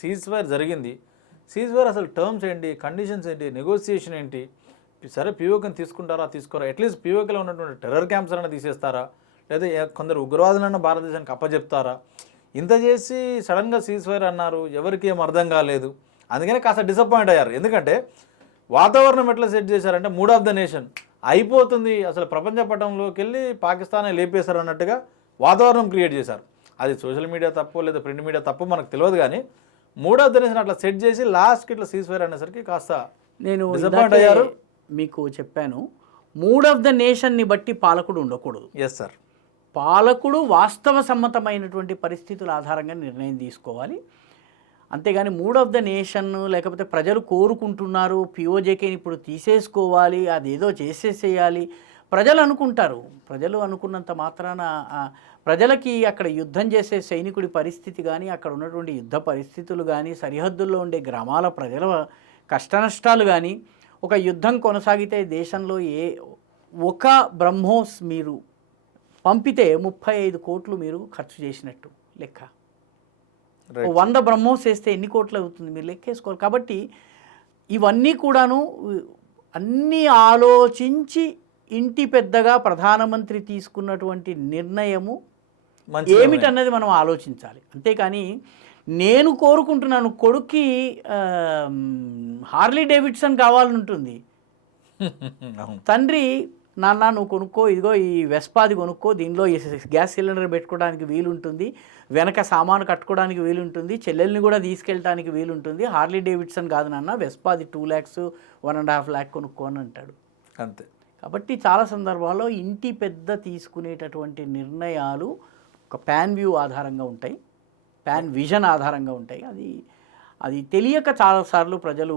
Cease fire జరిగింది, cease fire అసలు terms ఏంటి, కండిషన్స్ ఏంటి, నెగోసియేషన్ ఏంటి, సరే పీఓకేని తీసుకుంటారా తీసుకోరా, అట్లీస్ట్ పీఓకేలో ఉన్నటువంటి టెర్రర్ క్యాంప్స్ అయినా తీసేస్తారా, లేదా కొందరు ఉగ్రవాదులన్నా భారతదేశానికి అప్పచెప్తారా, ఇంత చేసి సడన్గా సీజ్ ఫైర్ అన్నారు, ఎవరికి ఏం అర్థం కాలేదు. అందుకనే కాస్త డిసప్పాయింట్ అయ్యారు. ఎందుకంటే వాతావరణం ఎట్లా సెట్ చేశారంటే మూడ్ ఆఫ్ ద నేషన్ అయిపోతుంది, అసలు ప్రపంచ పటంలోకి వెళ్ళి పాకిస్తానే లేపేశారు అన్నట్టుగా వాతావరణం క్రియేట్ చేశారు. అది సోషల్ మీడియా తప్పు లేదా ప్రింట్ మీడియా తప్పు మనకు తెలియదు, కానీ మూడ్ ఆఫ్ ద నేషన్ అట్లా సెట్ చేసి లాస్ట్కి ఇట్లా సీజ్ ఫైర్ అనేసరికి కాస్త నేను డిసప్పాయింట్ అయ్యారు. మీకు చెప్పాను, మూడ్ ఆఫ్ ద నేషన్ని బట్టి పాలకుడు ఉండకూడదు. ఎస్ సార్, పాలకుడు వాస్తవ సమ్మతమైనటువంటి పరిస్థితుల ఆధారంగా నిర్ణయం తీసుకోవాలి. అంతేగాని మూడ్ ఆఫ్ ద నేషన్ లేకపోతే ప్రజలు కోరుకుంటున్నారు పిఓజేకేని ఇప్పుడు తీసేసుకోవాలి, అదేదో చేసేసేయాలి ప్రజలు అనుకుంటారు. ప్రజలు అనుకున్నంత మాత్రాన ప్రజలకి అక్కడ యుద్ధం చేసే సైనికుడి పరిస్థితి కానీ, అక్కడ ఉన్నటువంటి యుద్ధ పరిస్థితులు కానీ, సరిహద్దుల్లో ఉండే గ్రామాల ప్రజల కష్టనష్టాలు కానీ, ఒక యుద్ధం కొనసాగితే దేశంలో ఒక బ్రహ్మోస్ మీరు పంపితే 35 కోట్లు మీరు ఖర్చు చేసినట్టు లెక్క. 100 బ్రహ్మోస్ వేస్తే ఎన్ని కోట్లు అవుతుంది మీరు లెక్కేసుకోవాలి. కాబట్టి ఇవన్నీ కూడాను అన్నీ ఆలోచించి ఇంటి పెద్దగా ప్రధానమంత్రి తీసుకున్నటువంటి నిర్ణయము ఏమిటన్నది మనం ఆలోచించాలి. అంతేకాని నేను కోరుకుంటున్నాను కొడుక్కి హార్లీ డేవిడ్సన్ కావాలని ఉంటుంది, తండ్రి నాన్న నువ్వు కొనుక్కో, ఇదిగో ఈ వెస్పాది కొనుక్కో, దీనిలో గ్యాస్ సిలిండర్ పెట్టుకోవడానికి వీలుంటుంది, వెనక సామాను కట్టుకోవడానికి వీలుంటుంది, చెల్లెల్ని కూడా తీసుకెళ్ళడానికి వీలుంటుంది, హార్లీ డేవిడ్సన్ కాదు నాన్న వెస్పాది 2 lakhs 1.5 lakh కొనుక్కో అని అంటాడు. అంతే. కాబట్టి చాలా సందర్భాల్లో ఇంటి పెద్ద తీసుకునేటటువంటి నిర్ణయాలు ఒక ప్యాన్ వ్యూ ఆధారంగా ఉంటాయి, ప్యాన్ విజన్ ఆధారంగా ఉంటాయి. అది తెలియక చాలాసార్లు ప్రజలు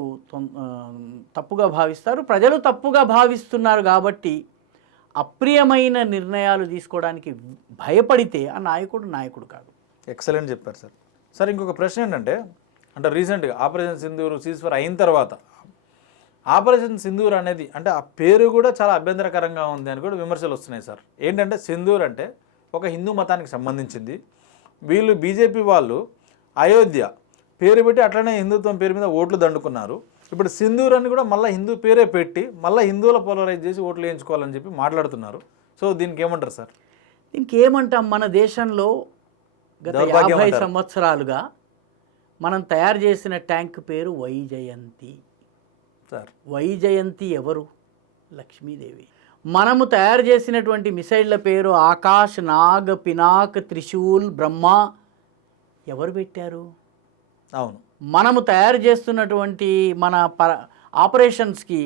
తప్పుగా భావిస్తారు. ప్రజలు తప్పుగా భావిస్తున్నారు కాబట్టి అప్రియమైన నిర్ణయాలు తీసుకోవడానికి భయపడితే ఆ నాయకుడు కాదు. ఎక్సలెంట్ చెప్పారు సార్. సార్ ఇంకొక ప్రశ్న ఏంటంటే, అంటే రీసెంట్గా ఆపరేషన్ సింధూర్ సీజ్ఫైర్ అయిన తర్వాత ఆపరేషన్ సింధూర్ అనేది అంటే ఆ పేరు కూడా చాలా అభ్యంతరకరంగా ఉంది అని కూడా విమర్శలు వస్తున్నాయి సార్. ఏంటంటే సింధూర్ అంటే ఒక హిందూ మతానికి సంబంధించింది, వీళ్ళు బీజేపీ వాళ్ళు అయోధ్య పేరు పెట్టి అట్లనే హిందుత్వం పేరు మీద ఓట్లు దండుకున్నారు. ఇప్పుడు సింధూర్ అని కూడా మళ్ళీ హిందూ పేరే పెట్టి మళ్ళీ హిందువుల పోలరైజ్ చేసి ఓట్లు వేయించుకోవాలని చెప్పి మాట్లాడుతున్నారు. సో దీనికి ఏమంటారు సార్? దీనికి ఏమంటాం, మన దేశంలో గత 50 సంవత్సరాలుగా మనం తయారు చేసిన ట్యాంక్ పేరు వైజయంతి సార్. వైజయంతి ఎవరు? లక్ష్మీదేవి. మనము తయారు చేసినటువంటి మిసైళ్ళ పేరు ఆకాష్, నాగ్, పినాక్, త్రిశూల్, బ్రహ్మ ఎవరు పెట్టారు? అవును. మనము తయారు చేస్తున్నటువంటి మన ఆపరేషన్స్కి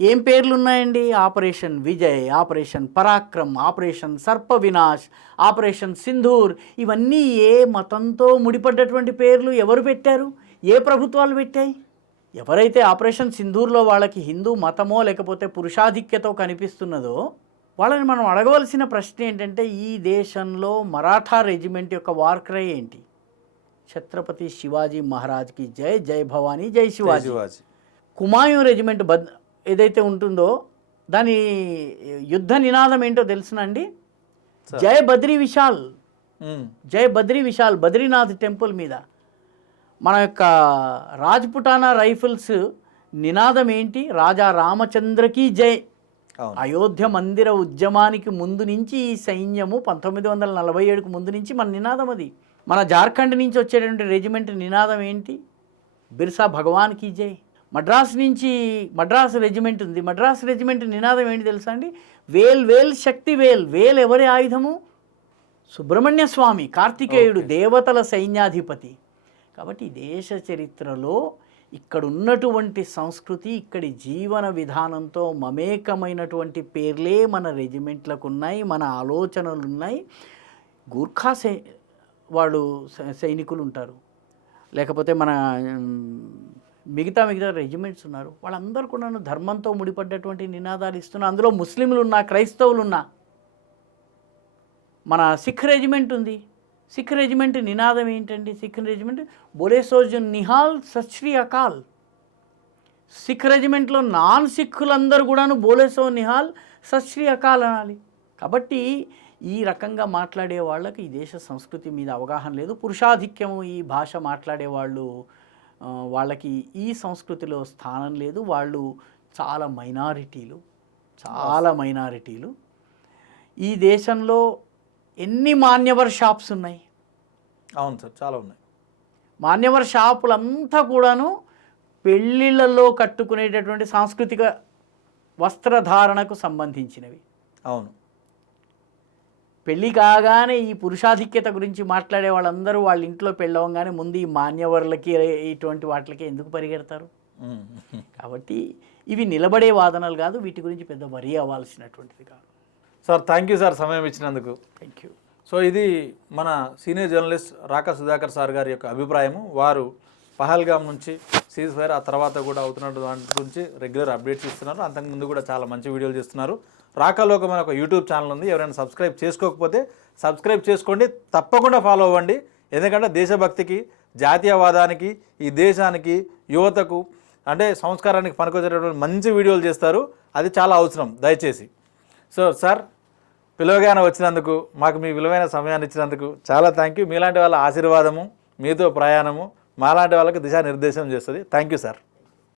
ఏం పేర్లు ఉన్నాయండి? Operation Vijay, operation Parakram, operation సర్ప వినాశ్, ఆపరేషన్ సింధూర్. ఇవన్నీ ఏ మతంతో ముడిపడ్డటువంటి పేర్లు? ఎవరు పెట్టారు? ఏ ప్రభుత్వాలు పెట్టాయి? ఎవరైతే ఆపరేషన్ సింధూర్లో వాళ్ళకి హిందూ మతమో లేకపోతే పురుషాధిక్యతో కనిపిస్తున్నదో వాళ్ళని మనం అడగవలసిన ప్రశ్న ఏంటంటే, ఈ దేశంలో మరాఠా రెజిమెంట్ యొక్క వార్ క్రై ఏంటి? ఛత్రపతి శివాజీ మహారాజ్కి జై, జై భవానీ, జై శివాజీ. కుమాయూన్ రెజిమెంట్ ఏదైతే ఉంటుందో దాని యుద్ధ నినాదం ఏంటో తెలుసునండి? జై బద్రీ విశాల్, జై బద్రీ విశాల్. బద్రీనాథ్ టెంపుల్ మీద మన యొక్క రాజ్పుటానా రైఫిల్స్ నినాదం ఏంటి? రాజా రామచంద్రకి జై. అయోధ్య మందిర ఉద్యమానికి ముందు నుంచి ఈ సైన్యము 1947కు ముందు నుంచి మన నినాదం అది. మన జార్ఖండ్ నుంచి వచ్చేటువంటి రెజిమెంట్ నినాదం ఏంటి? బిర్సా భగవాన్కి జై. మద్రాస్ రెజిమెంట్ ఉంది, మద్రాస్ రెజిమెంట్ నినాదం ఏంటి తెలుసా అండి? వేల్ వేల్ శక్తి వేల్. వేల్ ఎవరి ఆయుధము? సుబ్రహ్మణ్య స్వామి, కార్తికేయుడు, దేవతల సైన్యాధిపతి. కాబట్టి దేశ చరిత్రలో ఇక్కడ ఉన్నటువంటి సంస్కృతి, ఇక్కడి జీవన విధానంతో మమేకమైనటువంటి పేర్లే మన రెజిమెంట్లకు ఉన్నాయి, మన ఆలోచనలు ఉన్నాయి. గూర్ఖా వాళ్ళు సైనికులు ఉంటారు, లేకపోతే మన మిగతా రెజిమెంట్స్ ఉన్నారు. వాళ్ళందరూ కూడా ధర్మంతో ముడిపడ్డటువంటి నినాదాలు ఇస్తున్నారు. అందులో ముస్లింలు ఉన్నా, క్రైస్తవులు ఉన్నా. మన సిక్ రెజిమెంట్ ఉంది, సిక్ రెజిమెంట్ నినాదం ఏంటండి? సిక్ రెజిమెంట్ బోలే సోజన్ నిహాల్ సత్ శ్రీ అకాల్. సిక్ రెజిమెంట్లో నాన్ సిక్కులందరూ కూడాను బోలే సో నిహాల్ సత్ శ్రీ అకాల్ అనాలి. కాబట్టి ఈ రకంగా మాట్లాడే వాళ్ళకి ఈ దేశ సంస్కృతి మీద అవగాహన లేదు. పురుషాధిక్యం ఈ భాష మాట్లాడే వాళ్ళు వాళ్ళకి ఈ సంస్కృతిలో స్థానం లేదు. వాళ్ళు చాలా మైనారిటీలు. ఈ దేశంలో ఎన్ని మాన్యవర్ షాప్స్ ఉన్నాయి? అవును సార్, చాలా ఉన్నాయి. మాన్యవర్ షాపులంతా కూడాను పెళ్ళిళ్ళలో కట్టుకునేటటువంటి సాంస్కృతిక వస్త్రధారణకు సంబంధించినవి. అవును. పెళ్ళి కాగానే ఈ పురుషాధిక్యత గురించి మాట్లాడే వాళ్ళందరూ వాళ్ళ ఇంట్లో పెళ్ళవగానే ముందు ఈ మాన్యవర్లకి ఇటువంటి వాటికి ఎందుకు పరిగెడతారు? కాబట్టి ఇవి నిలబడే వాదనలు కాదు, వీటి గురించి పెద్ద వరి అవ్వాల్సినటువంటిది కాదు. సార్ థ్యాంక్ యూ సార్, సమయం ఇచ్చినందుకు. Thank you. సో ఇది మన సీనియర్ జర్నలిస్ట్ రాకా సుధాకర్ సార్ గారి యొక్క అభిప్రాయము. వారు పహల్గామ్ నుంచి సీజ్ ఫైర్ ఆ తర్వాత కూడా అవుతున్నట్టు దాని గురించి రెగ్యులర్ అప్డేట్స్ ఇస్తున్నారు. అంతకుముందు కూడా చాలా మంచి వీడియోలు చేస్తున్నారు. రాకాలోకం అనే ఒక యూట్యూబ్ ఛానల్ ఉంది. ఎవరైనా సబ్స్క్రైబ్ చేసుకోకపోతే సబ్స్క్రైబ్ చేసుకోండి, తప్పకుండా ఫాలో అవ్వండి. ఎందుకంటే దేశభక్తికి, జాతీయవాదానికి, ఈ దేశానికి, యువతకు అంటే సంస్కారానికి పనికొచ్చేటటువంటి మంచి వీడియోలు చేస్తారు. అది చాలా అవసరం. దయచేసి సో సార్ పిలవగానే వచ్చినందుకు, మాకు మీ విలువైన సమయాన్ని ఇచ్చినందుకు చాలా థ్యాంక్ యూ. మీలాంటి వాళ్ళ ఆశీర్వాదము, మీతో ప్రయాణము మాలాంటి వాళ్ళకి దిశానిర్దేశం చేస్తుంది. Thank you sir.